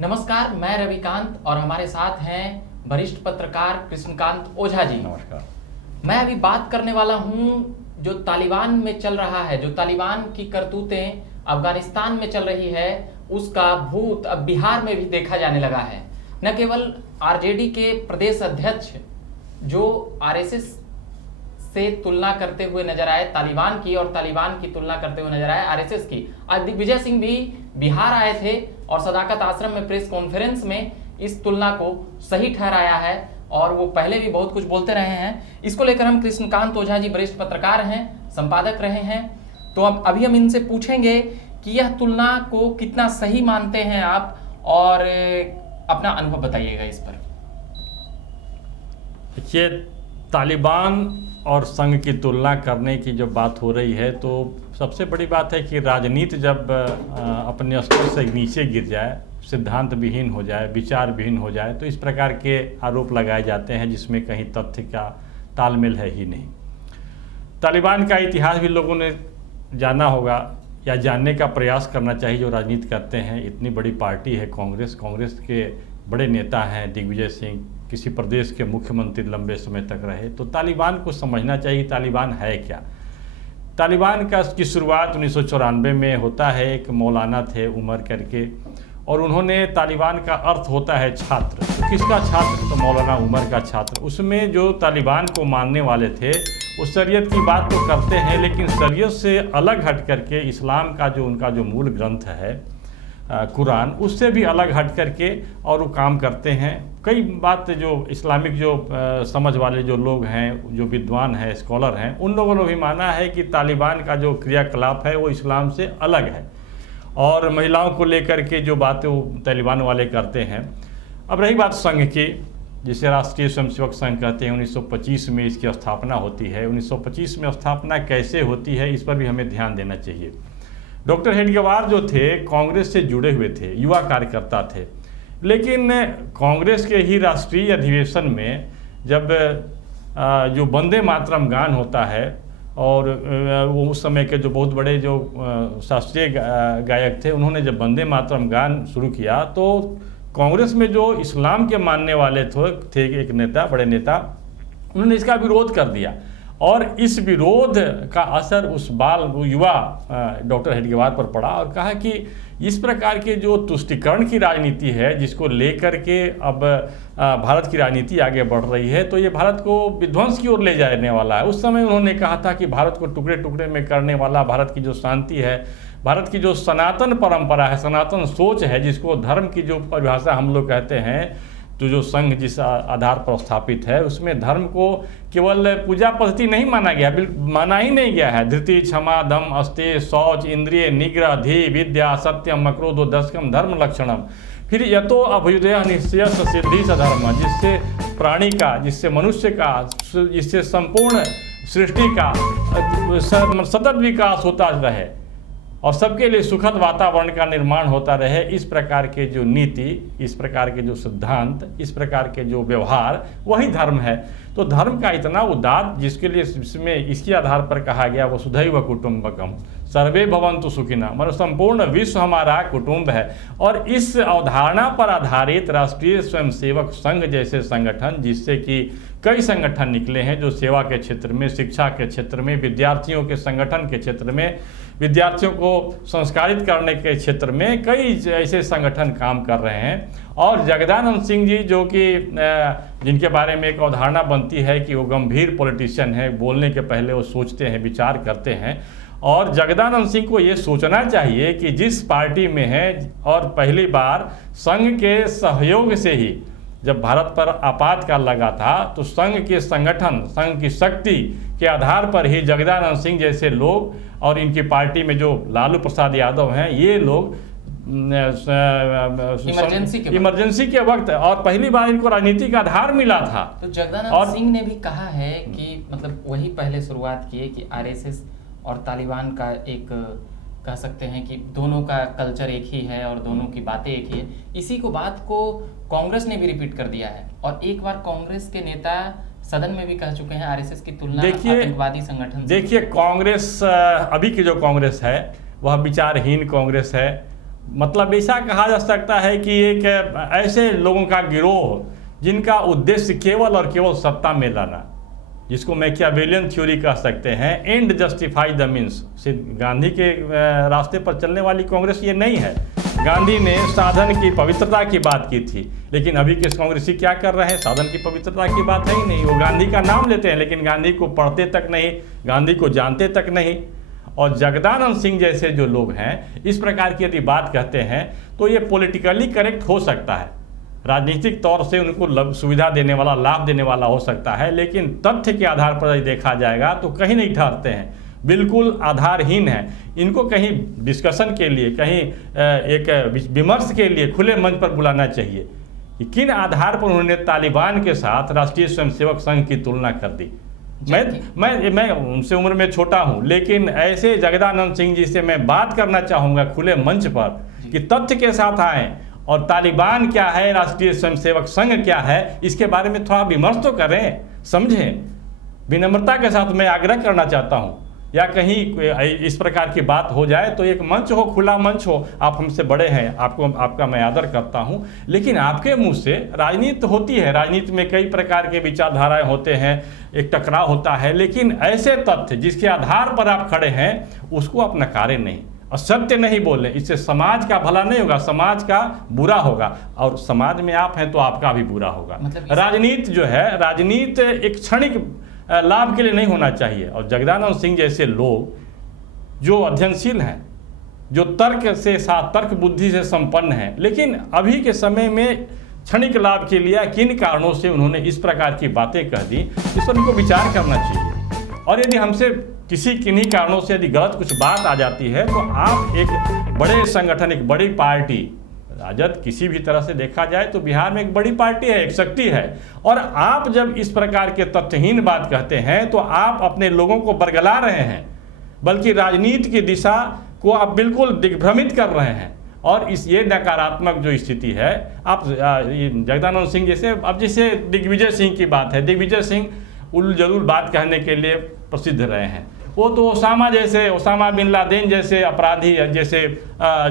नमस्कार, मैं रविकांत और हमारे साथ हैं वरिष्ठ पत्रकार कृष्णकांत ओझा जी। नमस्कार। मैं अभी बात करने वाला हूं जो तालिबान में चल रहा है, जो तालिबान की करतूतें अफगानिस्तान में चल रही है, उसका भूत अब बिहार में भी देखा जाने लगा है। न केवल आरजेडी के प्रदेश अध्यक्ष जो आरएसएस से तुलना करते हुए नजर आए तालिबान की, और तालिबान की तुलना करते हुए नजर आए आरएसएस की, आज दिग्विजय सिंह भी बिहार आए थे और सदाकत आश्रम में प्रेस कॉन्फ्रेंस में इस तुलना को सही ठहराया है और वो पहले भी बहुत कुछ बोलते रहे हैं। इसको लेकर हम कृष्णकांत ओझा जी वरिष्ठ पत्रकार हैं, संपादक रहे हैं, तो अब अभी हम इनसे पूछेंगे कि यह तुलना को कितना सही मानते हैं आप, और अपना अनुभव बताइएगा इस पर। देखिए, तालिबान और संघ की तुलना करने की जो बात हो रही है, तो सबसे बड़ी बात है कि राजनीति जब अपने स्तर से नीचे गिर जाए, सिद्धांत विहीन हो जाए, विचार विहीन हो जाए, तो इस प्रकार के आरोप लगाए जाते हैं जिसमें कहीं तथ्य का तालमेल है ही नहीं। तालिबान का इतिहास भी लोगों ने जाना होगा या जानने का प्रयास करना चाहिए जो राजनीति करते हैं। इतनी बड़ी पार्टी है कांग्रेस, कांग्रेस के बड़े नेता हैं दिग्विजय सिंह, किसी प्रदेश के मुख्यमंत्री लंबे समय तक रहे, तो तालिबान को समझना चाहिए तालिबान है क्या। तालिबान की शुरुआत 1994 में होता है। एक मौलाना थे उमर करके, और उन्होंने, तालिबान का अर्थ होता है छात्र, तो किसका छात्र, तो मौलाना उमर का छात्र। उसमें जो तालिबान को मानने वाले थे वो शरीयत की बात तो करते हैं, लेकिन शरीयत से अलग हट करके इस्लाम का जो उनका जो मूल ग्रंथ है कुरान, उससे भी अलग हट करके और वो काम करते हैं। कई बात जो इस्लामिक जो समझ वाले जो लोग हैं, जो विद्वान हैं, स्कॉलर हैं, उन लोगों ने भी माना है कि तालिबान का जो क्रियाकलाप है वो इस्लाम से अलग है, और महिलाओं को लेकर के जो बातें वो तालिबान वाले करते हैं। अब रही बात संघ की, जिसे राष्ट्रीय स्वयंसेवक संघ कहते हैं, 1925 में इसकी स्थापना होती है। 1925 में स्थापना कैसे होती है, इस पर भी हमें ध्यान देना चाहिए। डॉक्टर हेडगेवार जो थे कांग्रेस से जुड़े हुए थे, युवा कार्यकर्ता थे, लेकिन कांग्रेस के ही राष्ट्रीय अधिवेशन में जब जो वंदे मातरम गान होता है, और वो उस समय के जो बहुत बड़े जो शास्त्रीय गायक थे, उन्होंने जब वंदे मातरम गान शुरू किया, तो कांग्रेस में जो इस्लाम के मानने वाले थे एक नेता, बड़े नेता, उन्होंने इसका विरोध कर दिया, और इस विरोध का असर उस युवा डॉक्टर हेडगेवार पर पड़ा, और कहा कि इस प्रकार के जो तुष्टीकरण की राजनीति है, जिसको लेकर के अब भारत की राजनीति आगे बढ़ रही है, तो ये भारत को विध्वंस की ओर ले जाने वाला है। उस समय उन्होंने कहा था कि भारत को टुकड़े टुकड़े में करने वाला, भारत की जो शांति है, भारत की जो सनातन परंपरा है, सनातन सोच है, जिसको धर्म की जो परिभाषा हम लोग कहते हैं, तो जो संघ जिस आधार पर स्थापित है, उसमें धर्म को केवल पूजा पद्धति नहीं माना गया, माना ही नहीं गया है। धृति, क्षमा, दम, अस्ते, शौच, इंद्रिय निग्रह, धी, विद्या, सत्यम, मक्रोधो, दशकम, धर्म लक्षणम, फिर यतो अभ्युदय निश्चय सिद्धि सधर्म, जिससे प्राणी का, जिससे मनुष्य का, जिससे संपूर्ण सृष्टि का सतत विकास होता रहे और सबके लिए सुखद वातावरण का निर्माण होता रहे। इस प्रकार के जो नीति, इस प्रकार के जो सिद्धांत, इस प्रकार के जो व्यवहार, वही धर्म है। तो धर्म का इतना उदार, जिसके लिए इसमें इसके आधार पर कहा गया वसुधैव कुटुंबकम सर्वे भवन्तु सुखिनः, मतलब संपूर्ण विश्व हमारा कुटुंब है। और इस अवधारणा पर आधारित राष्ट्रीय स्वयंसेवक संघ जैसे संगठन, जिससे कि कई संगठन निकले हैं जो सेवा के क्षेत्र में, शिक्षा के क्षेत्र में, विद्यार्थियों के संगठन के क्षेत्र में, विद्यार्थियों को संस्कारित करने के क्षेत्र में कई ऐसे संगठन काम कर रहे हैं। और जगदानंद सिंह जी, जो कि जिनके बारे में एक अवधारणा बनती है कि वो गंभीर पॉलिटिशियन है, बोलने के पहले वो सोचते हैं, विचार करते हैं, और जगदानंद सिंह को ये सोचना चाहिए कि जिस पार्टी में है, और पहली बार संघ के सहयोग से ही जब भारत पर आपातकाल लगा था, तो संघ के संगठन, संघ की शक्ति के आधार पर ही जगदानंद सिंह जैसे लोग, और इनकी पार्टी में जो लालू प्रसाद यादव हैं, ये लोग इमरजेंसी के वक्त, और पहली बार इनको राजनीतिक आधार मिला था। तो जगदानंद सिंह ने भी कहा है कि मतलब वही पहले शुरुआत किए कि आरएसएस और तालिबान का एक, कह सकते हैं कि दोनों का कल्चर एक ही है और दोनों की बातें एक ही है। इसी को बात को कांग्रेस ने भी रिपीट कर दिया है, और एक बार कांग्रेस के नेता सदन में भी कह चुके हैं आरएसएस की तुलना आतंकवादी संगठन से। देखिए, कांग्रेस, अभी की जो कांग्रेस है वह विचारहीन कांग्रेस है, मतलब ऐसा कहा जा सकता है कि एक ऐसे लोगों का गिरोह जिनका उद्देश्य केवल और केवल सत्ता में लाना, जिसको मैकियावेलियन थ्योरी कह सकते हैं, and justify the means. Gandhi के रास्ते पर चलने वाली कांग्रेस ये नहीं है। गांधी ने साधन की पवित्रता की बात की थी, लेकिन अभी के कांग्रेसी क्या कर रहे हैं? साधन की पवित्रता की बात है ही नहीं। वो गांधी का नाम लेते हैं लेकिन गांधी को पढ़ते तक नहीं, गांधी को जानते तक नहीं। और जगदानंद सिंह जैसे जो लोग हैं इस प्रकार की यदि बात कहते हैं तो ये पॉलिटिकली करेक्ट हो सकता है, राजनीतिक तौर से उनको सुविधा देने वाला, लाभ देने वाला हो सकता है, लेकिन तथ्य के आधार पर यदि देखा जाएगा तो कहीं नहीं ठहरते हैं, बिल्कुल आधारहीन है। इनको कहीं डिस्कशन के लिए, कहीं एक विमर्श के लिए खुले मंच पर बुलाना चाहिए कि किन आधार पर उन्होंने तालिबान के साथ राष्ट्रीय स्वयंसेवक संघ की तुलना कर दी। मैं उनसे उम्र में छोटा हूं, लेकिन ऐसे जगदानंद सिंह जी से मैं बात करना चाहूँगा खुले मंच पर कि तथ्य के साथ आएँ और तालिबान क्या है, राष्ट्रीय स्वयंसेवक संघ क्या है, इसके बारे में थोड़ा विमर्श तो करें, समझें। विनम्रता के साथ मैं आग्रह करना चाहता हूं, या कहीं इस प्रकार की बात हो जाए तो एक मंच हो, खुला मंच हो। आप हमसे बड़े हैं, आपका मैं आदर करता हूं, लेकिन आपके मुंह से राजनीति होती है, राजनीति में कई प्रकार के विचारधाराएं होते हैं, एक टकराव होता है, लेकिन ऐसे तथ्य जिसके आधार पर आप खड़े हैं उसको आप नकारे नहीं, असत्य नहीं बोले। इससे समाज का भला नहीं होगा, समाज का बुरा होगा, और समाज में आप हैं तो आपका भी बुरा होगा। राजनीति जो है, राजनीति एक क्षणिक लाभ के लिए नहीं होना चाहिए। और जगदानंद सिंह जैसे लोग जो अध्ययनशील हैं, जो तर्क से साथ, तर्क बुद्धि से संपन्न हैं, लेकिन अभी के समय में क्षणिक लाभ के लिए किन कारणों से उन्होंने इस प्रकार की बातें कह दी, इस पर उनको विचार करना चाहिए। और यदि हमसे किन्हीं कारणों से यदि गलत कुछ बात आ जाती है तो आप एक बड़े संगठन, एक बड़ी पार्टी, राजद किसी भी तरह से देखा जाए तो बिहार में एक बड़ी पार्टी है, एक शक्ति है, और आप जब इस प्रकार के तथ्यहीन बात कहते हैं तो आप अपने लोगों को बरगला रहे हैं, बल्कि राजनीति की दिशा को आप बिल्कुल दिग्भ्रमित कर रहे हैं। और ये नकारात्मक जो स्थिति है, आप जगदानंद सिंह जैसे, अब जैसे दिग्विजय सिंह की बात है, दिग्विजय सिंह उल जलूल बात कहने के लिए प्रसिद्ध रहे हैं। वो तो ओसामा बिन लादेन जैसे अपराधी, जैसे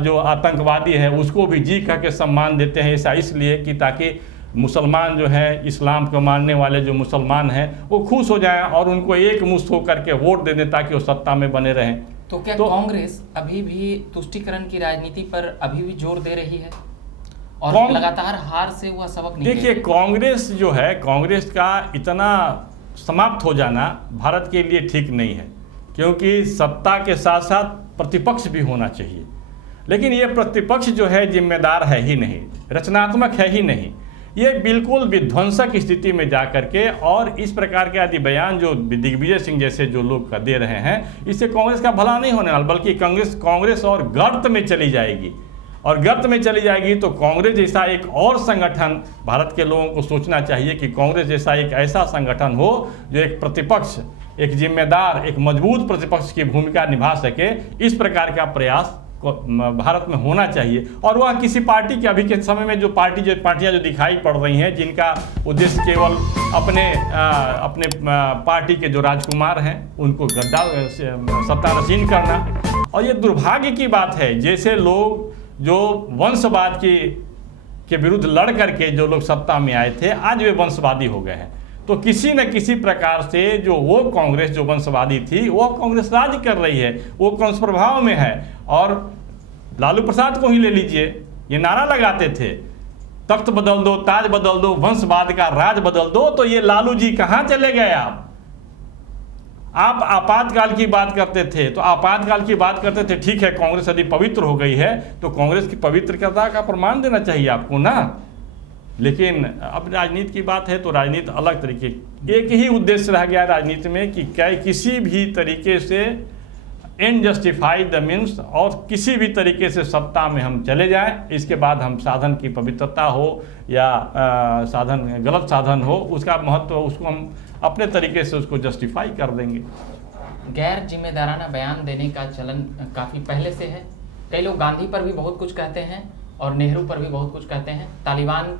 जो आतंकवादी है, उसको भी जी कह के सम्मान देते हैं। ऐसा इसलिए कि ताकि मुसलमान जो है, इस्लाम को मानने वाले जो मुसलमान हैं, वो खुश हो जाएं और उनको एक मुश्त होकर के वोट दे दें ताकि वो सत्ता में बने रहें। तो क्या कांग्रेस अभी भी तुष्टीकरण की राजनीति पर अभी भी जोर दे रही है और लगातार हार से वह सबक नहीं? देखिए, कांग्रेस जो है, कांग्रेस का इतना समाप्त हो जाना भारत के लिए ठीक नहीं है, क्योंकि सत्ता के साथ साथ प्रतिपक्ष भी होना चाहिए। लेकिन ये प्रतिपक्ष जो है जिम्मेदार है ही नहीं, रचनात्मक है ही नहीं, ये बिल्कुल विध्वंसक स्थिति में जा करके, और इस प्रकार के आदि बयान जो दिग्विजय सिंह जैसे जो लोग दे रहे हैं, इससे कांग्रेस का भला नहीं होने वाला, बल्कि कांग्रेस और गर्त में चली जाएगी। और गर्त में चली जाएगी तो कांग्रेस जैसा एक और संगठन, भारत के लोगों को सोचना चाहिए कि कांग्रेस जैसा एक ऐसा संगठन हो जो एक प्रतिपक्ष, एक जिम्मेदार, एक मजबूत प्रतिपक्ष की भूमिका निभा सके। इस प्रकार का प्रयास भारत में होना चाहिए। और वह किसी पार्टी के, अभी के समय में जो पार्टियां जो दिखाई पड़ रही हैं, जिनका उद्देश्य केवल अपने पार्टी के जो राजकुमार हैं उनको गद्दा सत्तानशीन करना। और ये दुर्भाग्य की बात है, जैसे लोग जो वंशवाद के विरुद्ध लड़ करके जो लोग सत्ता में आए थे, आज वे वंशवादी हो गए हैं। तो किसी न किसी प्रकार से जो वो कांग्रेस जो वंशवादी थी, वो कांग्रेस राज कर रही है, वो कांग्रेस प्रभाव में है। और लालू प्रसाद को ही ले लीजिए, ये नारा लगाते थे, तख्त बदल दो, ताज बदल दो, वंशवाद का राज बदल दो। तो ये लालू जी कहाँ चले गए? आप आपातकाल की बात करते थे, तो आपातकाल की बात करते थे, ठीक है, कांग्रेस यदि पवित्र हो गई है तो कांग्रेस की पवित्रता का प्रमाण देना चाहिए आपको ना। लेकिन अब राजनीति की बात है तो राजनीति अलग तरीके, एक ही उद्देश्य रह गया राजनीति में कि क्या किसी भी तरीके से एंड जस्टिफाई द मीन्स, और किसी भी तरीके से सत्ता में हम चले जाएं, इसके बाद हम साधन की पवित्रता हो या साधन गलत साधन हो, उसका महत्व, उसको हम अपने तरीके से उसको जस्टिफाई कर देंगे। गैर जिम्मेदाराना बयान देने का चलन काफ़ी पहले से है। कई लोग गांधी पर भी बहुत कुछ कहते हैं और नेहरू पर भी बहुत कुछ कहते हैं। तालिबान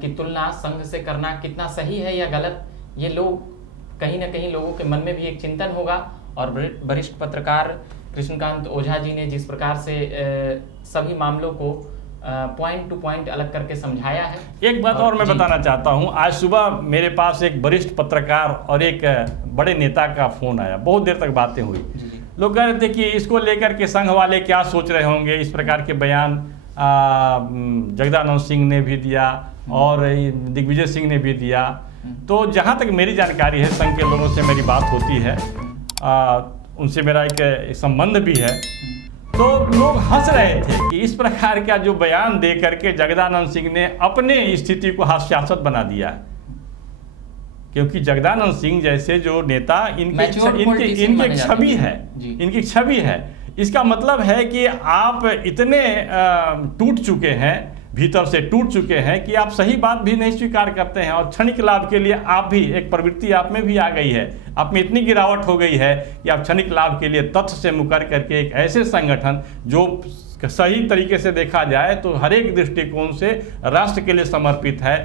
की तुलना संघ से करना कितना सही है या गलत, ये लोग कहीं ना कहीं लोगों के मन में भी एक चिंतन होगा। और वरिष्ठ पत्रकार कृष्णकांत ओझा जी ने जिस प्रकार से सभी मामलों को पॉइंट टू पॉइंट अलग करके समझाया है। एक बात और मैं बताना चाहता हूं, आज सुबह मेरे पास एक वरिष्ठ पत्रकार और एक बड़े नेता का फोन आया, बहुत देर तक बातें हुई। लोग कह रहे थे कि इसको लेकर के संघ वाले क्या सोच रहे होंगे, इस प्रकार के बयान जगदानंद सिंह ने भी दिया और दिग्विजय सिंह ने भी दिया। तो जहां तक मेरी जानकारी है, संघ के लोगों से मेरी बात होती है, उनसे मेरा एक संबंध भी है, तो लोग हंस रहे थे कि इस प्रकार का जो बयान दे करके जगदानंद सिंह ने अपने स्थिति को हास्यास्पद बना दिया है। क्योंकि जगदानंद सिंह जैसे जो नेता इनकी छवि है, इनकी छवि है। इसका मतलब है कि आप इतने टूट चुके हैं, भीतर से टूट चुके हैं कि आप सही बात भी नहीं स्वीकार करते हैं, और क्षणिक लाभ के लिए आप भी, एक प्रवृत्ति आप में भी आ गई है, आप में इतनी गिरावट हो गई है कि आप क्षणिक लाभ के लिए तथ्य से मुकर करके एक ऐसे संगठन जो सही तरीके से देखा जाए तो हर एक दृष्टिकोण से राष्ट्र के लिए समर्पित है,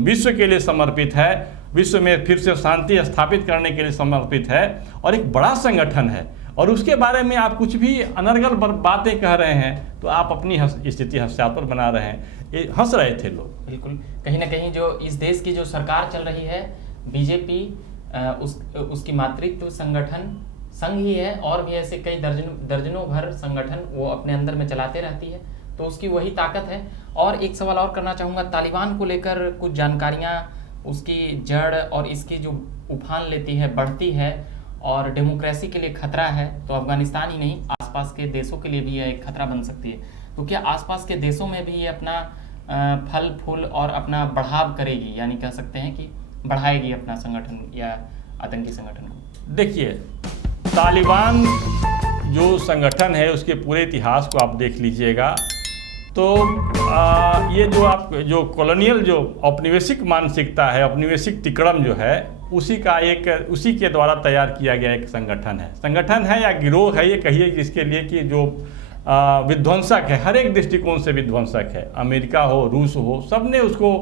विश्व के लिए समर्पित है, विश्व में फिर से शांति स्थापित करने के लिए समर्पित है, और एक बड़ा संगठन है, और उसके बारे में आप कुछ भी अनर्गल बातें कह रहे हैं तो आप अपनी स्थिति हास्यास्पद बना रहे हैं। ये हंस रहे थे लोग। बिल्कुल, कहीं ना कहीं जो इस देश की जो सरकार चल रही है बीजेपी, उसकी मातृत्व संगठन संघ ही है, और भी ऐसे कई दर्जनों भर संगठन वो अपने अंदर में चलाते रहती है, तो उसकी वही ताकत है। और एक सवाल और करना चाहूँगा, तालिबान को लेकर कुछ जानकारियाँ, उसकी जड़ और इसकी जो उफान लेती है, बढ़ती है और डेमोक्रेसी के लिए खतरा है, तो अफगानिस्तान ही नहीं आसपास के देशों के लिए भी यह एक खतरा बन सकती है। तो क्या आसपास के देशों में भी ये अपना फल फूल और अपना बढ़ाव करेगी, यानी कह सकते हैं कि बढ़ाएगी अपना संगठन या आतंकी संगठन को? देखिए, तालिबान जो संगठन है उसके पूरे इतिहास को आप देख लीजिएगा तो ये जो कॉलोनियल जो औपनिवेशिक मानसिकता है, औपनिवेशिक तिकड़म जो है, उसी के द्वारा तैयार किया गया एक संगठन है या गिरोह है, ये कहिए, जिसके लिए कि जो विध्वंसक है, हर एक दृष्टिकोण से विध्वंसक है। अमेरिका हो, रूस हो, सब ने उसको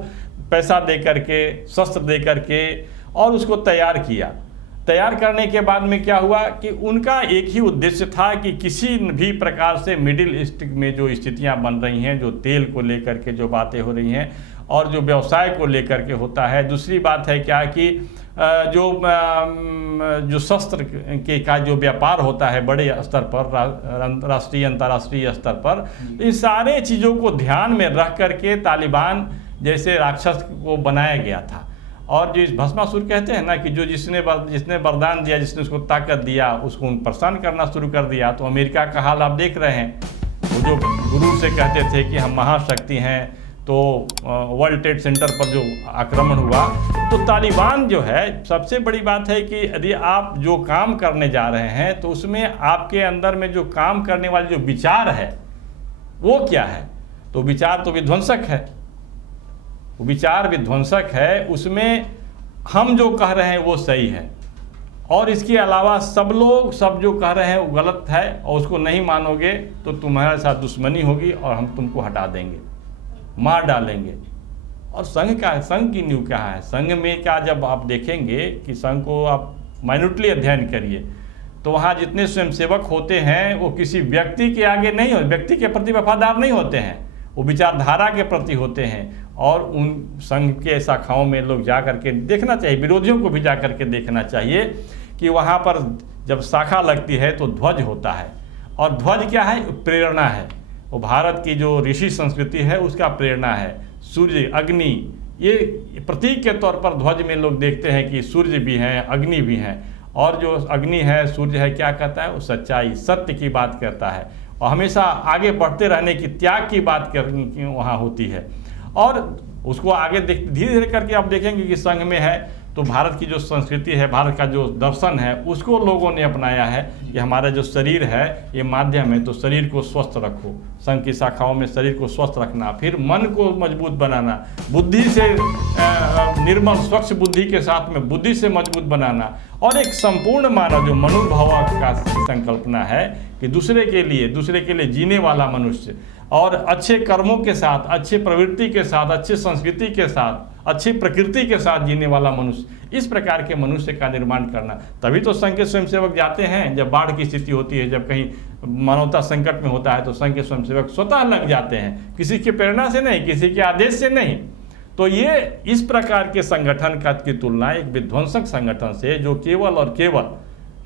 पैसा दे करके, शस्त्र दे करके और उसको तैयार किया। तैयार करने के बाद में क्या हुआ कि उनका एक ही उद्देश्य था कि किसी भी प्रकार से मिडिल ईस्ट में जो स्थितियां बन रही हैं, जो तेल को लेकर के जो बातें हो रही हैं और जो व्यवसाय को लेकर के होता है, दूसरी बात है क्या कि जो शस्त्र के का जो व्यापार होता है बड़े स्तर पर, राष्ट्रीय अंतर्राष्ट्रीय स्तर पर, इन सारे चीज़ों को ध्यान में रख करके तालिबान जैसे राक्षस को बनाया गया था। और जो इस भस्मासुर कहते हैं ना कि जो जिसने वरदान दिया, जिसने उसको ताकत दिया, उसको परेशान करना शुरू कर दिया। तो अमेरिका का हाल आप देख रहे हैं, वो जो गुरु से कहते थे कि हम महाशक्ति हैं, तो वर्ल्ड ट्रेड सेंटर पर जो आक्रमण हुआ, तो तालिबान जो है, सबसे बड़ी बात है कि यदि आप जो काम करने जा रहे हैं तो उसमें आपके अंदर में जो काम करने वाले जो विचार है वो क्या है, तो विचार तो विध्वंसक है, विचार विध्वंसक है। उसमें हम जो कह रहे हैं वो सही है और इसके अलावा सब जो कह रहे हैं वो गलत है, और उसको नहीं मानोगे तो तुम्हारे साथ दुश्मनी होगी और हम तुमको हटा देंगे, मार डालेंगे। और संघ की नींव क्या है? संघ में क्या, जब आप देखेंगे कि संघ को आप माइन्यूटली अध्ययन करिए तो वहाँ जितने स्वयंसेवक होते हैं वो किसी व्यक्ति के आगे नहीं हो, व्यक्ति के प्रति वफादार नहीं होते हैं, वो विचारधारा के प्रति होते हैं। और उन संघ के शाखाओं में लोग जा करके देखना चाहिए, विरोधियों को भी जा करके देखना चाहिए कि वहाँ पर जब शाखा लगती है तो ध्वज होता है, और ध्वज क्या है? प्रेरणा है। वो भारत की जो ऋषि संस्कृति है उसका प्रेरणा है। सूर्य, अग्नि, ये प्रतीक के तौर पर ध्वज में लोग देखते हैं कि सूर्य भी हैं, अग्नि भी हैं, और जो अग्नि है, सूर्य है, क्या कहता है? वो सच्चाई, सत्य की बात करता है, और हमेशा आगे बढ़ते रहने की, त्याग की बात करनी वहाँ होती है। और उसको आगे धीरे धीरे करके आप देखेंगे कि संघ में है तो भारत की जो संस्कृति है, भारत का जो दर्शन है, उसको लोगों ने अपनाया है कि हमारा जो शरीर है ये माध्यम है, तो शरीर को स्वस्थ रखो। संघ की शाखाओं में शरीर को स्वस्थ रखना, फिर मन को मजबूत बनाना, बुद्धि से निर्मल स्वच्छ बुद्धि के साथ में बुद्धि से मजबूत बनाना, और एक संपूर्ण मानव जो मनोभाव का संकल्पना है कि दूसरे के लिए जीने वाला मनुष्य। और अच्छे कर्मों के साथ, अच्छे प्रवृत्ति के साथ, अच्छे संस्कृति के साथ, अच्छी प्रकृति के साथ जीने वाला मनुष्य, इस प्रकार के मनुष्य का निर्माण करना। तभी तो संघ के स्वयंसेवक जाते हैं, जब बाढ़ की स्थिति होती है, जब कहीं मानवता संकट में होता है तो संघ के स्वयंसेवक स्वतः लग जाते हैं, किसी की प्रेरणा से नहीं, किसी के आदेश से नहीं। तो ये इस प्रकार के संगठन का की तुलना एक विध्वंसक संगठन से, जो केवल और केवल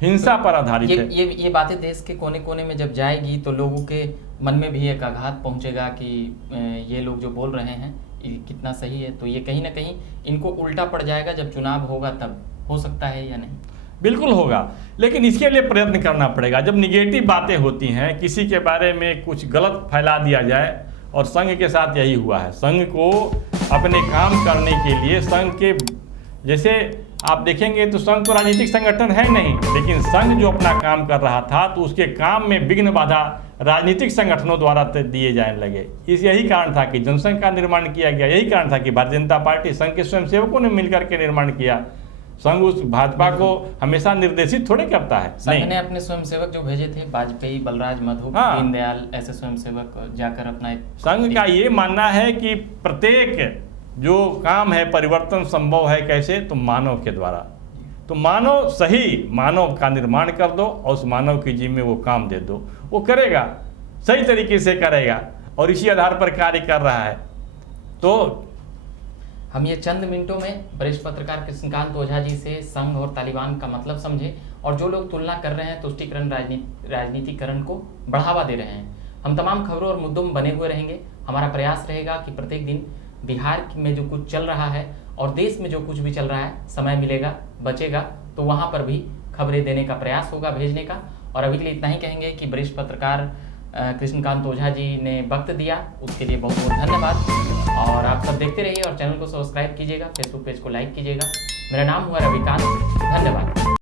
हिंसा पर आधारित है। ये बातें देश के कोने कोने में जब जाएगी तो लोगों के मन में भी एक आघात पहुंचेगा कि ये लोग जो बोल रहे हैं ये कितना सही है। तो ये कहीं ना कहीं इनको उल्टा पड़ जाएगा, जब चुनाव होगा तब हो सकता है या नहीं? बिल्कुल होगा, लेकिन इसके लिए प्रयत्न करना पड़ेगा। जब निगेटिव बातें होती हैं, किसी के बारे में कुछ गलत फैला दिया जाए, और संघ के साथ यही हुआ है। संघ को अपने काम करने के लिए, संघ के जैसे आप देखेंगे तो संघ तो राजनीतिक संगठन है नहीं, लेकिन संघ जो अपना काम कर रहा था तो उसके काम में विघ्न बाधा राजनीतिक संगठनों द्वारा दिए जाने लगे। यही कारण था कि जनसंघ का निर्माण किया गया, यही कारण था कि भारतीय जनता पार्टी संघ के स्वयंसेवकों ने मिलकर के निर्माण किया। संघ उस भाजपा को हमेशा निर्देशित थोड़े करता है। संघ ने अपने स्वयंसेवक जो भेजे थे, वाजपेयी, बलराज, मधु, दीनदयाल, ऐसे स्वयंसेवक जाकर अपना संघ का ये मानना है कि प्रत्येक जो काम है परिवर्तन संभव है कैसे, तो मानव के द्वारा। तो मानव, सही मानव का निर्माण कर दो और उस मानव की जिम्मे वो काम दे दो, वो करेगा, सही तरीके से करेगा, और इसी आधार पर कार्य कर रहा है। तो हम ये चंद मिनटों में वरिष्ठ पत्रकार कृष्णकांत ओझा जी से संघ और तालिबान का मतलब समझे, और जो लोग तुलना कर रहे हैं तुष्टीकरण राजनीतिकरण को बढ़ावा दे रहे हैं। हम तमाम खबरों और मुद्दों में बने हुए रहेंगे। हमारा प्रयास रहेगा कि प्रत्येक दिन बिहार में जो कुछ चल रहा है और देश में जो कुछ भी चल रहा है, समय मिलेगा, बचेगा तो वहाँ पर भी खबरें देने का प्रयास होगा, भेजने का। और अभी के लिए इतना ही कहेंगे कि वरिष्ठ पत्रकार कृष्णकांत ओझा जी ने वक्त दिया, उसके लिए बहुत बहुत धन्यवाद। और आप सब देखते रहिए और चैनल को सब्सक्राइब कीजिएगा, फेसबुक पेज को लाइक कीजिएगा। मेरा नाम हुआ रविकांत, धन्यवाद।